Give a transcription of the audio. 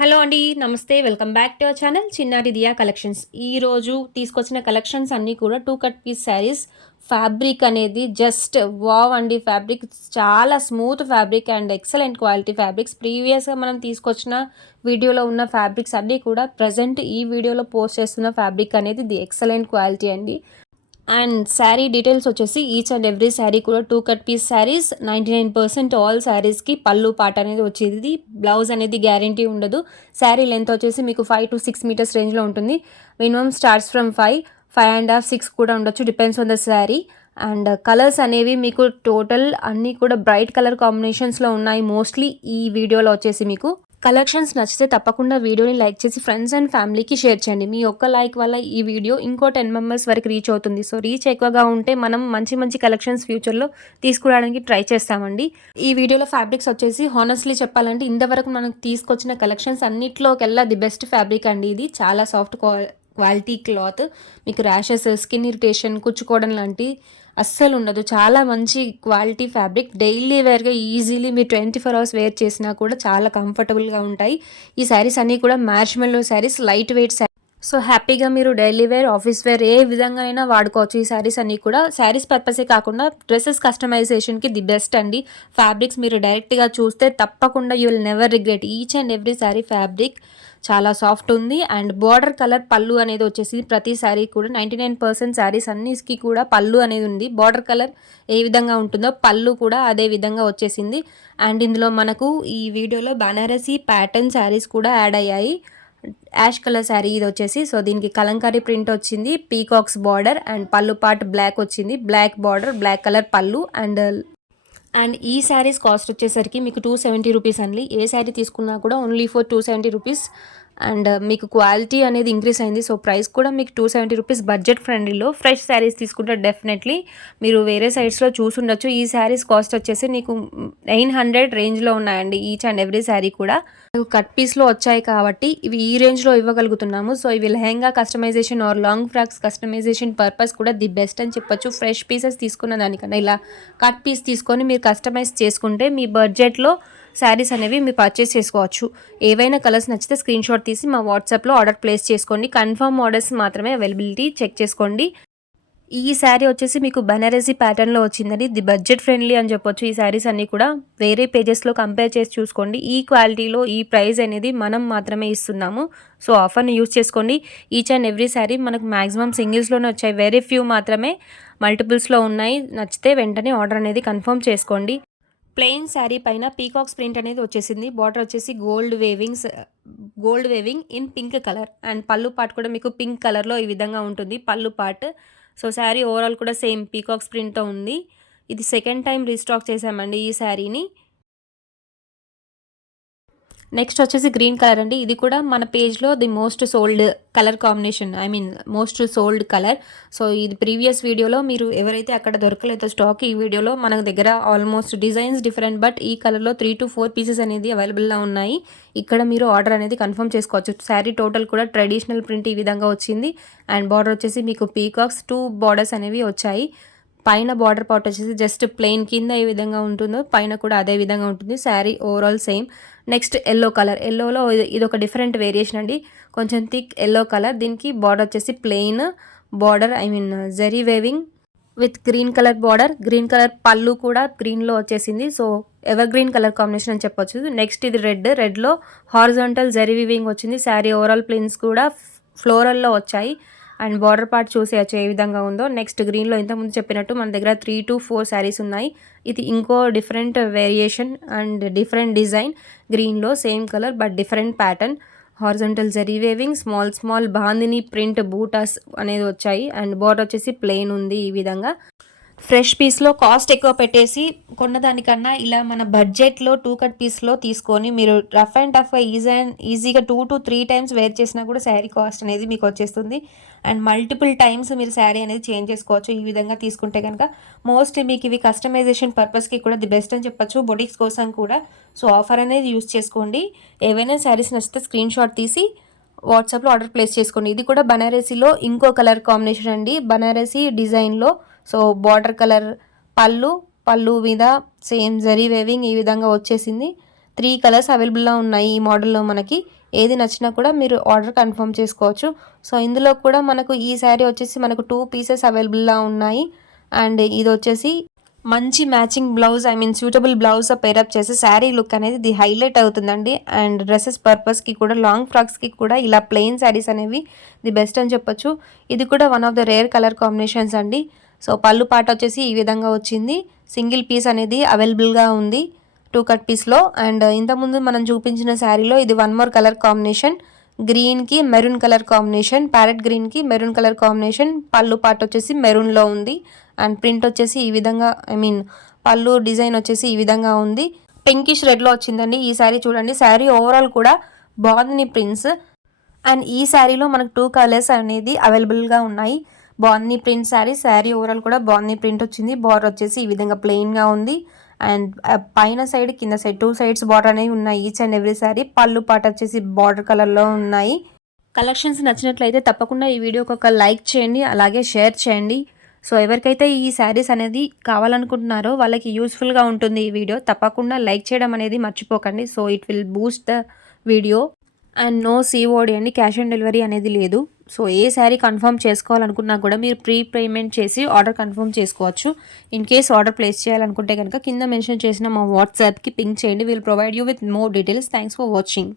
Hello అండి. నమస్తే. Welcome back to our channel చిన్నారి దియా కలెక్షన్స్. ఈరోజు తీసుకొచ్చిన కలెక్షన్స్ అన్నీ కూడా 2 కట్ పీస్ శారీస్. ఫ్యాబ్రిక్ అనేది జస్ట్ వావ్ అండి. ఫ్యాబ్రిక్ చాలా smooth fabric and excellent quality fabrics. ప్రీవియస్‌గా మనం తీసుకొచ్చిన వీడియోలో ఉన్న ఫ్యాబ్రిక్స్ అన్నీ కూడా ప్రెజెంట్ ఈ వీడియోలో పోస్ట్ చేస్తున్న ఫ్యాబ్రిక్ అనేది ఎక్సలెంట్ క్వాలిటీ అండి. అండ్ శారీ డీటెయిల్స్ వచ్చేసి ఈచ్ అండ్ ఎవ్రీ శారీ కూడా 2 కట్ పీస్ శారీస్. 99% ఆల్ శారీస్‌కి పళ్ళు పాట అనేది వచ్చేది. బ్లౌజ్ అనేది గ్యారంటీ ఉండదు. శారీ లెంత్ వచ్చేసి మీకు 5-6 మీటర్స్ రేంజ్‌లో ఉంటుంది. మినిమమ్ స్టార్ట్స్ ఫ్రమ్ 5, 5.5, 6 కూడా ఉండొచ్చు. Depends on the sari. And colours అనేవి మీకు టోటల్ అన్నీ కూడా బ్రైట్ కలర్ కాంబినేషన్స్‌లో ఉన్నాయి. మోస్ట్లీ ఈ వీడియోలో వచ్చేసి మీకు కలెక్షన్స్ నచ్చితే తప్పకుండా వీడియోని లైక్ చేసి ఫ్రెండ్స్ అండ్ ఫ్యామిలీకి షేర్ చేయండి. మీ ఒక్క లైక్ వల్ల ఈ వీడియో ఇంకో 10 మెంబర్స్ వరకు రీచ్ అవుతుంది. సో రీచ్ ఎక్కువగా ఉంటే మనం మంచి మంచి కలెక్షన్స్ ఫ్యూచర్లో తీసుకురావడానికి ట్రై చేస్తామండి. ఈ వీడియోలో ఫ్యాబ్రిక్స్ వచ్చేసి హానెస్ట్లీ చెప్పాలంటే ఇంతవరకు మనం తీసుకొచ్చిన కలెక్షన్స్ అన్నిట్లోకెల్లా ది బెస్ట్ ఫ్యాబ్రిక్ అండి. ఇది చాలా సాఫ్ట్ క్వాలిటీ క్లాత్. మీకు ర్యాషెస్, స్కిన్ ఇరిటేషన్, కుచ్చుకోవడం లాంటి అస్సలు ఉండదు. చాలా మంచి క్వాలిటీ ఫ్యాబ్రిక్. డైలీ వేర్గా ఈజీలీ మీరు 24 అవర్స్ వేర్ చేసినా కూడా చాలా కంఫర్టబుల్గా ఉంటాయి. ఈ శారీస్ అన్నీ కూడా marshmallow saris, light weight sari. So హ్యాపీగా మీరు డైలీ వేర్, ఆఫీస్ వేర్ ఏ విధంగా అయినా వాడుకోవచ్చు. ఈ శారీస్ అన్నీ కూడా శారీస్ పర్పసే కాకుండా డ్రెస్సెస్ కస్టమైజేషన్కి ది బెస్ట్ అండి. ఫ్యాబ్రిక్స్ మీరు డైరెక్ట్గా చూస్తే తప్పకుండా you will never regret. Each and every sari fabric చాలా సాఫ్ట్ ఉంది. అండ్ బార్డర్ కలర్ పళ్ళు అనేది వచ్చేసి ప్రతి శారీ కూడా 99% శారీస్ అన్నిటికీ కూడా పళ్ళు అనేది ఉంది. బార్డర్ కలర్ ఏ విధంగా ఉంటుందో పళ్ళు కూడా అదే విధంగా వచ్చేసింది. అండ్ ఇందులో మనకు ఈ వీడియోలో బనారసీ ప్యాటర్న్ శారీస్ కూడా యాడ్ అయ్యాయి. యాష్ కలర్ శారీ ఇది వచ్చేసి. సో దీనికి కలంకారీ ప్రింట్ వచ్చింది, పీకాక్స్ బార్డర్ అండ్ పళ్ళు పార్ట్ బ్లాక్ వచ్చింది. బ్లాక్ బార్డర్, బ్లాక్ కలర్ పళ్ళు. అండ్ ఈ శారీస్ కాస్ట్ వచ్చేసరికి మీకు 270 రూపీస్ అండి. ఏ శారీ తీసుకున్నా కూడా ఓన్లీ ఫర్ 270 రూపీస్. అండ్ మీకు క్వాలిటీ అనేది ఇంక్రీస్ అయింది. సో ప్రైస్ కూడా మీకు 270 రూపీస్ బడ్జెట్ ఫ్రెండ్లీలో. ఫ్రెష్ శారీస్ తీసుకుంటే డెఫినెట్లీ మీరు వేరే సైడ్స్లో చూసుండొచ్చు. ఈ శారీస్ కాస్ట్ వచ్చేసి మీకు 900 రేంజ్లో ఉన్నాయండి ఈచ్ అండ్ ఎవ్రీ శారీ కూడా. కట్ పీస్లో వచ్చాయి కాబట్టి ఇవి ఈ రేంజ్లో ఇవ్వగలుగుతున్నాము. సో ఇవి lehenga customization or long frocks customization purpose కూడా ది బెస్ట్ అని చెప్పొచ్చు. ఫ్రెష్ పీసెస్ తీసుకున్న దానికన్నా ఇలా కట్ పీస్ తీసుకొని మీరు కస్టమైజ్ చేసుకుంటే మీ బడ్జెట్లో శారీస్ అనేవి మీరు పర్చేస్ చేసుకోవచ్చు. ఏవైనా కలర్స్ నచ్చితే స్క్రీన్ షాట్ తీసి మా వాట్సాప్లో ఆర్డర్ ప్లేస్ చేసుకోండి. కన్ఫర్మ్ ఆర్డర్స్ మాత్రమే అవైలబిలిటీ చెక్ చేసుకోండి. ఈ శారీ వచ్చేసి మీకు బనారసీ ప్యాటర్న్లో వచ్చిందండి. ది బడ్జెట్ ఫ్రెండ్లీ అని చెప్పొచ్చు. ఈ శారీస్ అన్నీ కూడా వేరే పేజెస్లో కంపేర్ చేసి చూసుకోండి. ఈ క్వాలిటీలో ఈ ప్రైస్ అనేది మనం మాత్రమే ఇస్తున్నాము. సో ఆఫర్ని యూజ్ చేసుకోండి. ఈచ్ అండ్ ఎవ్రీ శారీ మనకు మ్యాక్సిమం సింగిల్స్లోనే వచ్చాయి. వెరీ ఫ్యూ మాత్రమే మల్టిపుల్స్లో ఉన్నాయి. నచ్చితే వెంటనే ఆర్డర్ అనేది కన్ఫర్మ్ చేసుకోండి. ప్లెయిన్ శారీ పైన పీకాక్స్ ప్రింట్ అనేది వచ్చేసింది. బార్డర్ వచ్చేసి gold weaving in pink colour. And పళ్ళు పార్ట్ కూడా మీకు పింక్ కలర్లో ఈ విధంగా ఉంటుంది పళ్ళు పార్ట్. సో శారీ ఓవరాల్ కూడా సేమ్ పీకాక్స్ ప్రింట్తో ఉంది. ఇది సెకండ్ టైం రీస్టాక్ చేసామండి ఈ శారీని. నెక్స్ట్ వచ్చేసి గ్రీన్ కలర్ అండి. ఇది కూడా మన పేజ్లో the most sold colour combination, most sold colour. So ఇది ప్రీవియస్ వీడియోలో మీరు ఎవరైతే అక్కడ దొరకలేదో స్టాక్, ఈ వీడియోలో మన దగ్గర ఆల్మోస్ట్ డిజైన్స్ డిఫరెంట్, బట్ ఈ కలర్లో 3 to 4 పీసెస్ అనేది అవైలబుల్గా ఉన్నాయి. ఇక్కడ మీరు ఆర్డర్ అనేది కన్ఫర్మ్ చేసుకోవచ్చు. శారీ టోటల్ కూడా ట్రెడిషనల్ ప్రింట్ ఈ విధంగా వచ్చింది. అండ్ బార్డర్ వచ్చేసి మీకు పీకాక్స్ 2 బార్డర్స్ అనేవి వచ్చాయి. పైన బార్డర్ పార్ట్ వచ్చేసి జస్ట్ ప్లెయిన్ కింద ఏ విధంగా ఉంటుందో పైన కూడా అదే విధంగా ఉంటుంది. Sari overall same. Next yellow colour. ఎల్లోలో ఇది ఒక డిఫరెంట్ వేరియేషన్ అండి. కొంచెం థిక్ ఎల్లో కలర్. దీనికి బార్డర్ వచ్చేసి plain border, zari weaving with green colour border. Green colour పళ్ళు కూడా గ్రీన్లో వచ్చేసింది. So evergreen colour combination అని చెప్పొచ్చు. నెక్స్ట్ ఇది రెడ్లో హారిజాంటల్ జరీ వీవింగ్ వచ్చింది. శారీ ఓవరాల్ ప్లేన్స్ కూడా ఫ్లోరల్లో వచ్చాయి. అండ్ బార్డర్ పార్ట్ చూసేయచ్చు ఏ విధంగా ఉందో. నెక్స్ట్ గ్రీన్లో ఇంతకుముందు చెప్పినట్టు మన దగ్గర 3 to 4 శారీస్ ఉన్నాయి. ఇది ఇంకో different variation and different design. గ్రీన్లో same colour but different pattern. Horizontal zari weaving, small bandhani print butas అనేది వచ్చాయి. అండ్ బార్డర్ వచ్చేసి ప్లెయిన్ ఉంది ఈ విధంగా. ఫ్రెష్ పీస్లో కాస్ట్ ఎక్కువ పెట్టేసి కొన్నదానికన్నా ఇలా మన బడ్జెట్లో 2 కట్ పీస్లో తీసుకొని మీరు రఫ్ అండ్ టఫ్గా ఈజీగా 2 to 3 టైమ్స్ వేర్ చేసినా కూడా శారీ కాస్ట్ అనేది మీకు వచ్చేస్తుంది. అండ్ మల్టిపుల్ టైమ్స్ మీరు శారీ అనేది చేంజ్ చేసుకోవచ్చు ఈ విధంగా తీసుకుంటే కనుక. మోస్ట్లీ మీకు ఇవి కస్టమైజేషన్ పర్పస్కి కూడా ది బెస్ట్ అని చెప్పొచ్చు, బొటిక్స్ కోసం కూడా. సో ఆఫర్ అనేది యూస్ చేసుకోండి. ఏవైనా శారీస్ నచ్చితే స్క్రీన్ షాట్ తీసి వాట్సాప్లో ఆర్డర్ ప్లేస్ చేసుకోండి. ఇది కూడా బనారసీలో ఇంకో కలర్ కాంబినేషన్ అండి. బనారసీ డిజైన్లో. సో బార్డర్ కలర్ పళ్ళు మీద సేమ్ జరీ వేవింగ్ ఈ విధంగా వచ్చేసింది. 3 కలర్స్ అవైలబుల్‌లో ఉన్నాయి ఈ మోడల్‌లో మనకి. ఏది నచ్చినా కూడా మీరు ఆర్డర్ కన్ఫర్మ్ చేసుకోవచ్చు. సో, ఇందులో కూడా మనకు ఈ శారీ వచ్చేసి మనకు 2 పీసెస్ అవైలబుల్‌లో ఉన్నాయి. అండ్ ఇదొచ్చేసి మంచి మ్యాచింగ్ బ్లౌజ్ సూటబుల్ బ్లౌజ్‌తో పేరప్ చేసి శారీ లుక్ అనేది ఇది హైలైట్ అవుతుందండి. అండ్ డ్రెసెస్ పర్పస్‌కి కూడా లాంగ్ ఫ్రాక్స్‌కి కూడా ఇలా ప్లెయిన్ శారీస్ అనేవి ది బెస్ట్ అని చెప్పొచ్చు. ఇది కూడా one of the rare colour combinations అండి. సో, పళ్ళు పాట వచ్చేసి ఈ విధంగా వచ్చింది. సింగిల్ పీస్ అనేది అవైలబుల్‌గా ఉంది 2 కట్ పీస్‌లో. అండ్ ఇంతకుముందు మనం చూపించిన శారీలో ఇది వన్ మోర్ కలర్ కాంబినేషన్. గ్రీన్‌కి మెరూన్ కలర్ కాంబినేషన్, ప్యారెట్ గ్రీన్‌కి మెరూన్ కలర్ కాంబినేషన్. పళ్ళు పాట వచ్చేసి మెరూన్‌లో ఉంది. అండ్ ప్రింట్ వచ్చేసి ఈ విధంగా పళ్ళు డిజైన్ వచ్చేసి ఈ విధంగా ఉంది. పింకిష్ రెడ్‌లో వచ్చిందండి ఈ శారీ చూడండి. శారీ ఓవరాల్ కూడా బాందిని ప్రింట్స్. అండ్ ఈ శారీలో మనకు 2 కలర్స్ అనేది అవైలబుల్‌గా ఉన్నాయి. బాందిని ప్రింట్ శారీ. శారీ ఓవరాల్ కూడా బాందిని ప్రింట్ వచ్చింది. బార్డర్ వచ్చేసి ఈ విధంగా ప్లెయిన్‌గా ఉంది. అండ్ పైన సైడ్, కింద సైడ్ 2 సైడ్స్ బార్డర్ అనేవి ఉన్నాయి ఈచ్ అండ్ ఎవ్రీ శారీ. పళ్ళు పాట వచ్చేసి బార్డర్ కలర్‌లో ఉన్నాయి. కలెక్షన్స్ నచ్చినట్లయితే తప్పకుండా ఈ వీడియోకి ఒక లైక్ చేయండి. అలాగే షేర్ చేయండి. సో, ఎవరికైతే ఈ శారీస్ అనేది కావాలనుకుంటున్నారో వాళ్ళకి యూస్‌ఫుల్‌గా ఉంటుంది ఈ వీడియో. తప్పకుండా లైక్ చేయడం అనేది మర్చిపోకండి. So, it will boost the video. And no COD అండి. క్యాష్ ఆన్ డెలివరీ అనేది లేదు. సో, ఏ శారీ కన్ఫర్మ్ చేసుకోవాలనుకున్నా కూడా మీరు ప్రీ పేమెంట్ చేసి ఆర్డర్ కన్ఫర్మ్ చేసుకోవచ్చు. ఇన్ కేస్ ఆర్డర్ ప్లేస్ చేయాలనుకుంటే కనుక కింద మెన్షన్ చేసిన మా వాట్సాప్‌కి పింక్ చేయండి. Will provide you with more details. Thanks for watching.